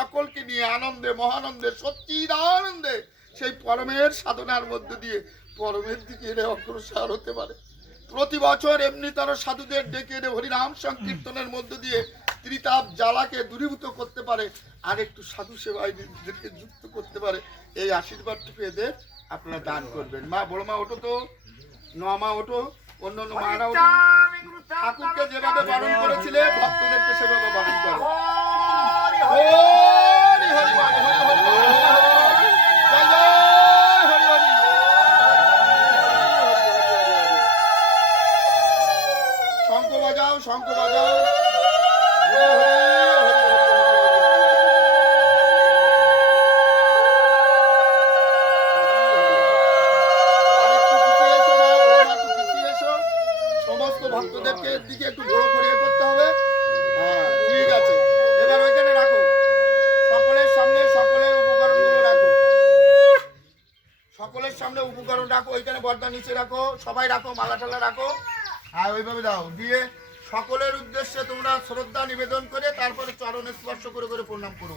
সকলকে নিয়ে আনন্দে, মহানন্দে, সচ্চিদানন্দে সেই পরমের সাধনার মধ্য দিয়ে পরমের দিকে এনে অগ্রসর হতে পারে। প্রতি বছর এমনি তারা সাধুদের ডেকে এনে হরিনাম সংকীর্তনের মধ্য দিয়ে ত্রিতাপ জ্বালাকে দূরীভূত করতে পারে, আর একটু সাধু সেবায় নিজেদেরকে যুক্ত করতে পারে। এই আশীর্বাদটুকু এদের আপনারা দান করবেন। মা, বড় মা, ওঠো তো। নমা ওঠো। অন্য অন্য মারা ওঠো। ঠাকুরকে যেভাবে বারণ একটু পিছিয়ে এসো। সমস্ত ভক্তদেরকে দিকে একটু করতে হবে। হ্যাঁ ঠিক আছে। এবার ওইখানে রাখো। সকলের সামনে সকলের উপকরণগুলো রাখো। সকলের সামনে উপকরণ রাখো, ওইখানে রাখো, সবাই রাখো, মালা টালা রাখো। আর ওইভাবে দাও। দিয়ে সকলের উদ্দেশ্যে তোমরা শ্রদ্ধা নিবেদন করে তারপরে চরণে স্পর্শ করে করে প্রণাম করো।